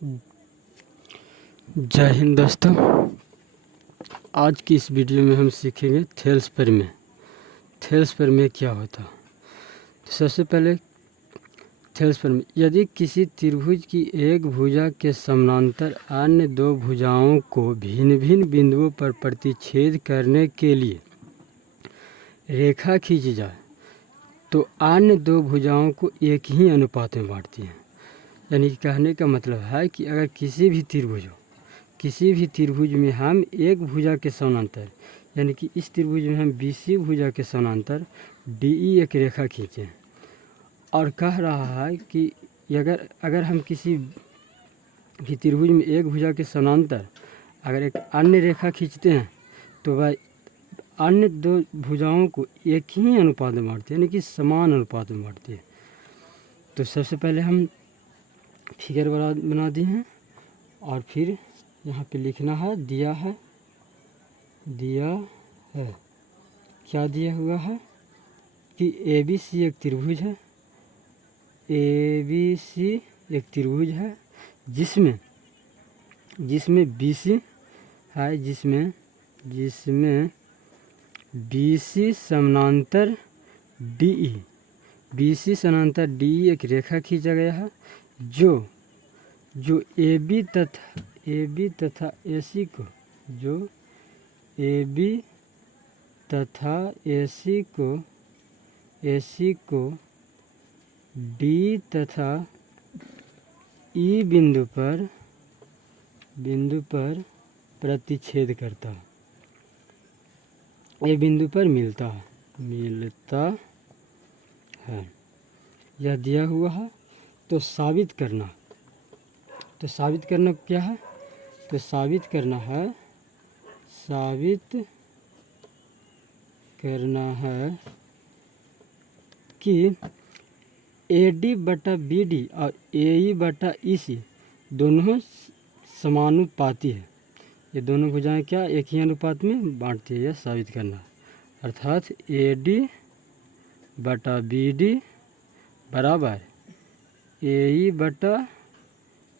जय हिंद दोस्तों। आज की इस वीडियो में हम सीखेंगे थेल्स प्रमेय। थेल्स प्रमेय क्या होता है? तो सबसे पहले थेल्स प्रमेय, यदि किसी त्रिभुज की एक भुजा के समानांतर अन्य दो भुजाओं को भिन्न भिन्न बिंदुओं पर प्रतिच्छेद करने के लिए रेखा खींची जाए तो अन्य दो भुजाओं को एक ही अनुपात में बांटती है। यानी कहने का मतलब है कि अगर किसी भी त्रिभुज में हम एक भुजा के समानांतर, यानी कि इस त्रिभुज में हम बीसी भुजा के समानांतर DE एक रेखा खींचें और कह रहा है कि अगर हम किसी भी त्रिभुज में एक भुजा के समानांतर अगर एक अन्य रेखा खींचते हैं तो वह अन्य दो भुजाओं को एक ही अनुपात में बांटते हैं, यानी कि समान अनुपात में बांटते हैं। तो सबसे पहले हम फिगर बना दिए हैं और फिर यहाँ पे लिखना है दिया है क्या दिया हुआ है कि ABC एक त्रिभुज है। ABC एक त्रिभुज है जिसमें BC है, जिसमें BC समानांतर DE, BC समानांतर DE एक रेखा खींचा गया है जो AB तथा AC को, जो AB तथा AC को D तथा E बिंदु पर प्रतिच्छेद करता है, ए बिंदु पर मिलता है। यह दिया हुआ है। तो साबित करना क्या है? तो साबित करना है कि AD बटा BD और AE बटा EC दोनों समानुपाती है। ये दोनों भुजाएं क्या एक ही अनुपात में बांटती है, यह साबित करना। अर्थात AD बटा BD बराबर AE बटा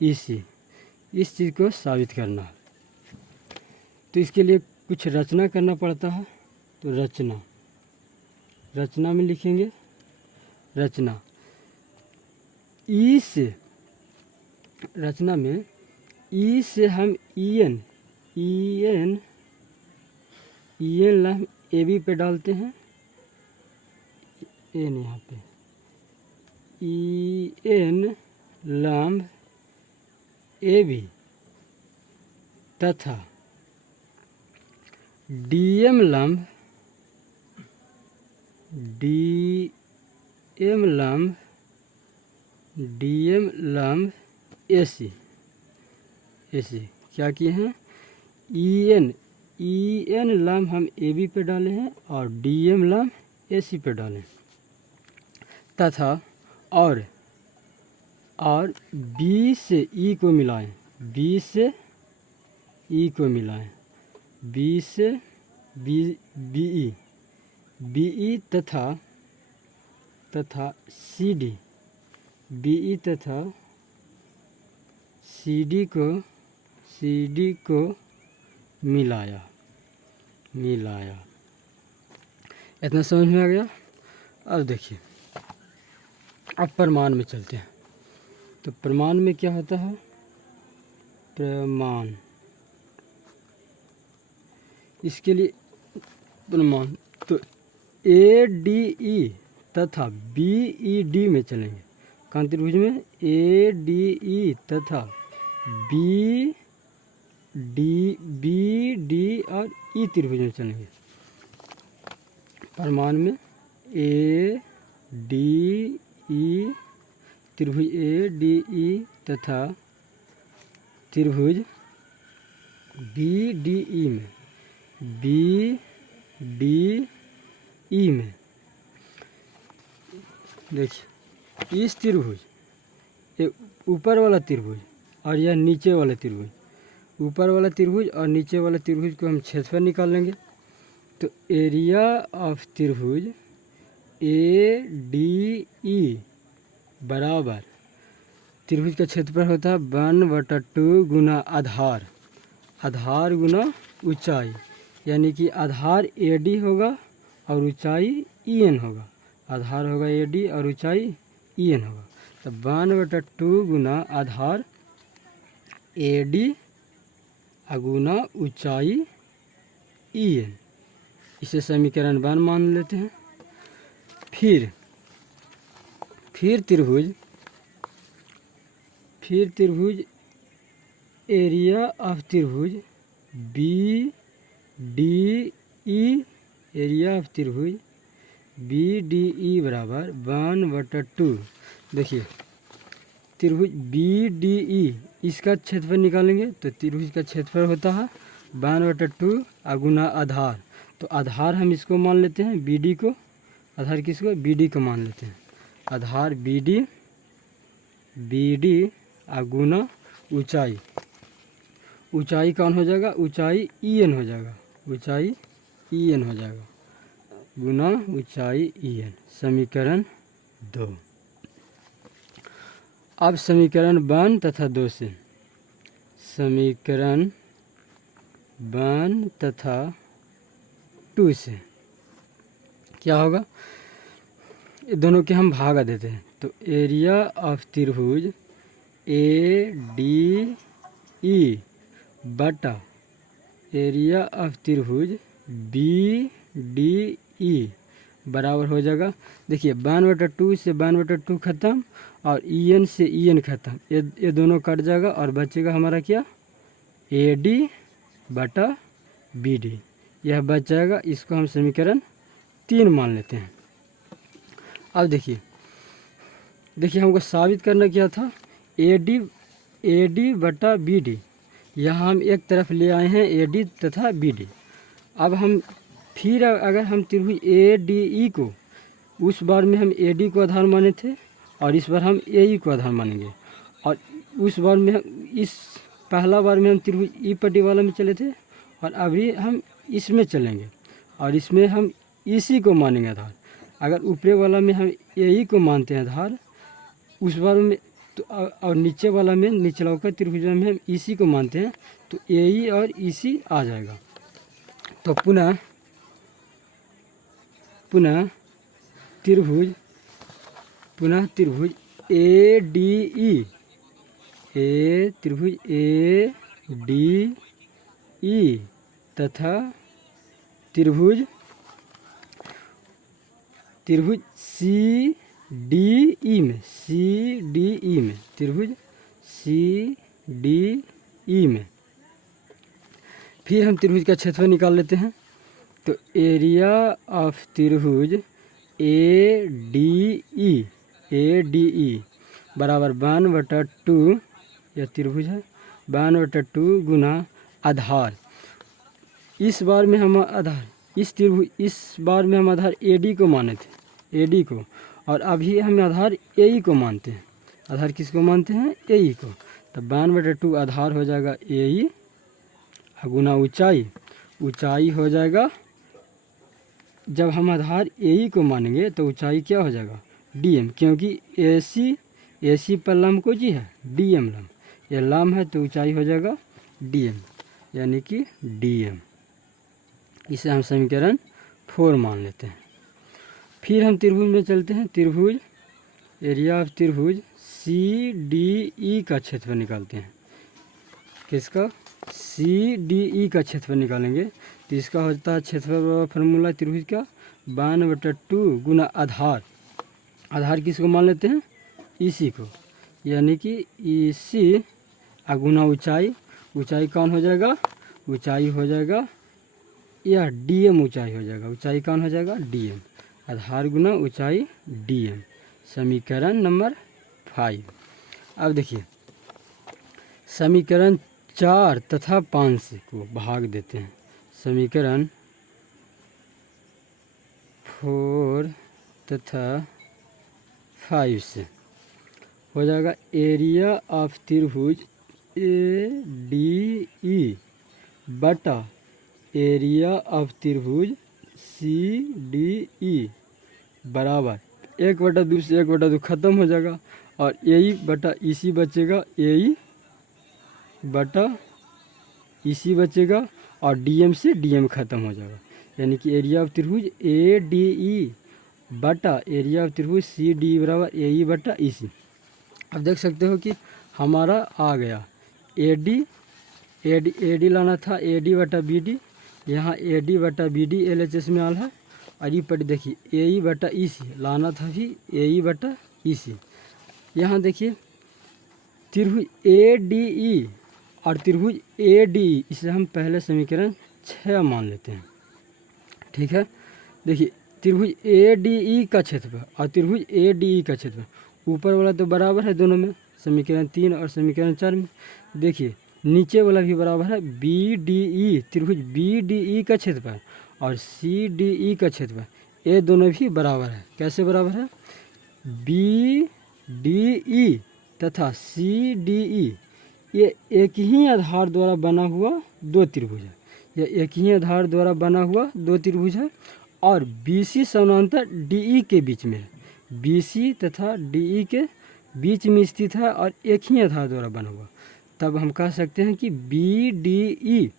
EC, इस चीज़ को साबित करना। तो इसके लिए कुछ रचना करना पड़ता है। तो रचना में लिखेंगे रचना में E से हम EN लम्ब AB पे डालते हैं, एन यहाँ पे EN लम्ब AB तथा DM लम्ब AC क्या किए हैं? EN लम्ब हम AB पे डाले हैं और DM लम्ब AC पे डालें तथा और B से E को मिलाएं, B से BE तथा CD को मिलाया। इतना समझ में आ गया? अब देखिए, अब प्रमाण में चलते हैं। तो प्रमाण में क्या होता है? प्रमाण, इसके लिए प्रमाण तो ADE तथा BED में चलेंगे। कांत त्रिभुज में ADE तथा BD और E त्रिभुज में चलेंगे। प्रमाण में ADE त्रिभुज ADE तथा त्रिभुज BDE में देखिए, इस त्रिभुज ये ऊपर वाला त्रिभुज और यह नीचे वाला त्रिभुज, ऊपर वाला त्रिभुज और नीचे वाला त्रिभुज को हम क्षेत्रफल निकाल लेंगे। तो एरिया ऑफ त्रिभुज ADE बराबर त्रिभुज का क्षेत्रफल होता है 1/2 गुना आधार, आधार गुना ऊंचाई, यानी कि आधार AD होगा और ऊंचाई EN होगा। आधार होगा AD और ऊंचाई EN होगा। तो 1/2 गुना आधार AD गुना ऊंचाई EN, इसे समीकरण 1 मान लेते हैं। फिर त्रिभुज एरिया ऑफ त्रिभुज BDE, एरिया ऑफ त्रिभुज BDE बराबर 1/2। देखिए त्रिभुज BDE इसका क्षेत्रफल निकालेंगे तो त्रिभुज का क्षेत्रफल होता है 1/2 गुना आधार। तो आधार हम इसको मान लेते हैं BD को, आधार किसको BD को मान लेते हैं। आधार BD गुना ऊंचाई, ऊंचाई कौन हो जाएगा, ऊंचाई EN हो जाएगा, ऊंचाई EN हो जाएगा गुना ऊंचाई EN, समीकरण 2। अब समीकरण 1 तथा 2 से, समीकरण 1 तथा 2 से क्या होगा, ये दोनों के हम भागा देते हैं। तो एरिया ऑफ त्रिभुज ADE बटा एरिया ऑफ त्रिभुज BDE बराबर हो जाएगा। देखिए 1/2 से 1/2 खत्म और EN से EN खत्म, ये दोनों कट जाएगा और बचेगा हमारा क्या, AD बटा BD, यह बच जाएगा। इसको हम समीकरण 3 मान लेते हैं। अब देखिए हमको साबित करना क्या था, AD बटा BD, यहाँ हम एक तरफ ले आए हैं AD तथा BD। अब हम फिर अगर हम त्रिभुज ADE को, उस बार में हम AD को आधार माने थे और इस बार हम AE को आधार मानेंगे, और उस बार में हम पहला बार में हम त्रिभुज E पट्टी वाला में चले थे और अभी हम इसमें चलेंगे और इसमें हम इसी को मानेंगे आधार। अगर ऊपरे वाला में हम AE को मानते हैं आधार, उस बार में तो और नीचे वाला में, निचला का त्रिभुज में हम इसी को मानते हैं, तो AE और इसी आ जाएगा। तो पुनः त्रिभुज ADE, त्रिभुज ADE तथा त्रिभुज CDE में, त्रिभुज CDE में फिर हम त्रिभुज का क्षेत्रफल निकाल लेते हैं। तो एरिया ऑफ त्रिभुज ADE बराबर 1/2, यह त्रिभुज है, 1/2 गुना आधार। इस बार में हम आधार इस बार में हम आधार AD को माने थे, AD को, और अभी हम आधार AE को मानते हैं। आधार किसको मानते हैं, AE को। तो 1/2 आधार हो जाएगा AE गुना ऊंचाई हो जाएगा, जब हम आधार AE को मानेंगे तो ऊंचाई क्या हो जाएगा, DM, क्योंकि AC पर लंब को जी है DM लंब, यह लंब है तो ऊंचाई हो जाएगा DM, यानी कि DM। इसे हम समीकरण 4 मान लेते हैं। फिर हम त्रिभुज में चलते हैं। त्रिभुज एरिया ऑफ त्रिभुज CDE का क्षेत्रफल निकालते हैं। किसका, CDE का क्षेत्रफल निकालेंगे तो इसका होता है क्षेत्रफल फार्मूला त्रिभुज का 1/2 गुना आधार किसको मान लेते हैं, इसी को, यानी कि इसी गुना ऊंचाई कौन हो जाएगा, ऊंचाई हो जाएगा यह DM ऊंचाई हो जाएगा, ऊंचाई कौन हो जाएगा DM, आधार गुना ऊंचाई DM, समीकरण नंबर 5। अब देखिए समीकरण 4 तथा 5 को भाग देते हैं। समीकरण 4 तथा 5 से हो जाएगा एरिया ऑफ त्रिभुज ADE बटा एरिया ऑफ त्रिभुज CDE बराबर 1/2 से 1/2 खत्म हो जाएगा और ए ई बटा ई सी बचेगा, ए ई बटा ई सी बचेगा और डी एम से डी एम ख़त्म हो जाएगा। यानी कि एरिया ऑफ त्रिभुज ए डी ई बटा एरिया ऑफ त्रिभुज सी डी बराबर ए ई बटा ई सी। अब देख सकते हो कि हमारा आ गया ए डी लाना था, ए डी बटा बी डी, यहाँ ए डी बटा B D L H S में आल है। और ये पर देखिए ए ई बटा ई सी लाना था भी ए ई बटा ई सी। यहाँ देखिए त्रिभुज ए डी ई और त्रिभुज ए डी ई, इसे हम पहले समीकरण 6 मान लेते हैं। ठीक है, देखिए त्रिभुज ए डी ई का क्षेत्रफल और त्रिभुज ए डी ई का क्षेत्रफल ऊपर वाला तो बराबर है दोनों में, समीकरण 3 और समीकरण 4 में। देखिए नीचे वाला भी बराबर है, बी डी ई त्रिभुज बी डी ई का क्षेत्रफल और सी डी ई का क्षेत्रफल, ये दोनों भी बराबर है। कैसे बराबर है? बी डी ई तथा सी डी ई ये एक ही आधार द्वारा बना हुआ दो त्रिभुज है, ये एक ही आधार द्वारा बना हुआ दो त्रिभुज है और बी सी समानांतर डी ई के बीच में है, बी सी तथा डी ई के बीच में स्थित है और एक ही आधार द्वारा बना हुआ। तब हम कह सकते हैं कि बी डी ई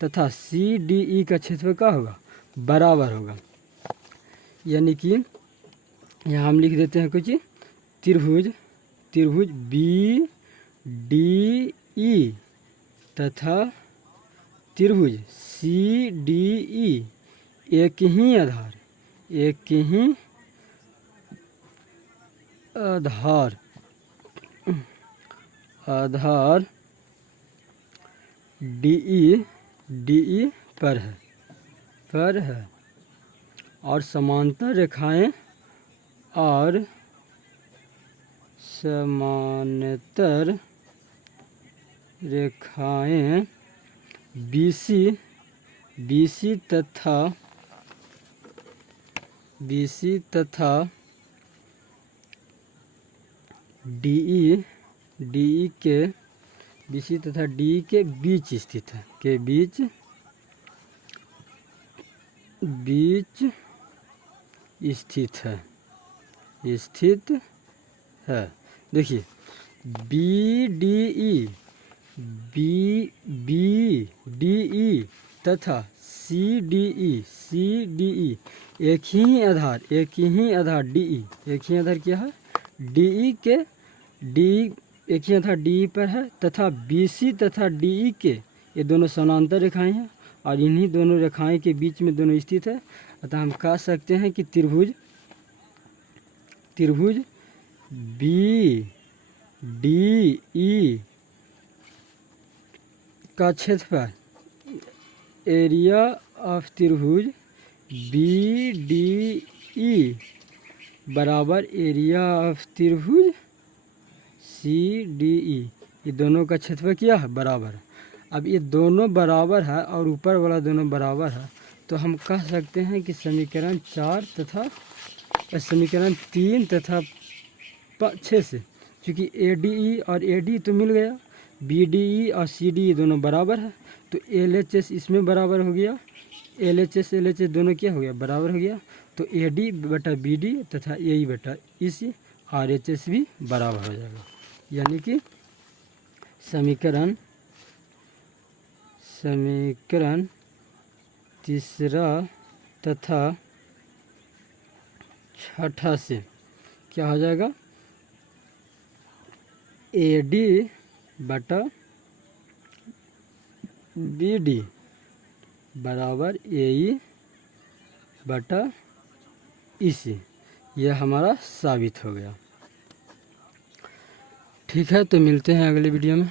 तथा सी डी ई का क्षेत्रफल क्या होगा? बराबर होगा। यानी कि यहाँ हम लिख देते हैं कुछ त्रिभुज बी डी ई तथा त्रिभुज सी डी ई एक ही आधार डी ई पर है और समांतर रेखाएं बी सी तथा डी ई के बी सी तथा डी ई के बीच स्थित है, के बीच स्थित है। देखिए बी डी ई तथा सी डी ई एक ही आधार क्या है? डी ई के एक ही आधार डी ई पर है तथा बी सी तथा डी ई के ये दोनों समानांतर रेखाएं हैं और इन्हीं दोनों रेखाएं के बीच में दोनों स्थित है। अतः हम कह सकते हैं कि त्रिभुज बी डी ई का क्षेत्रफल एरिया ऑफ त्रिभुज बी डी ई बराबर एरिया ऑफ त्रिभुज सी डी ई, ये दोनों का क्षेत्रफल क्या है? बराबर है। अब ये दोनों बराबर है और ऊपर वाला दोनों बराबर है, तो हम कह सकते हैं कि समीकरण 4 तथा समीकरण 3 तथा 6 से, चूँकि ए डी ई और ए डी तो मिल गया, बी डी ई और सी डी ई दोनों बराबर है, तो एल एच एस इसमें बराबर हो गया, एल एच एस दोनों क्या हो गया? बराबर हो गया। तो ए डी बटा बी डी तथा ए ई बटा ई सी आर एच एस भी बराबर हो जाएगा। यानी कि समीकरण तीसरा तथा छठा से क्या हो जाएगा? ए डी बटा बी डी बराबर ए ई बटा ई सी, यह हमारा साबित हो गया। ठीक है, तो मिलते हैं अगले वीडियो में।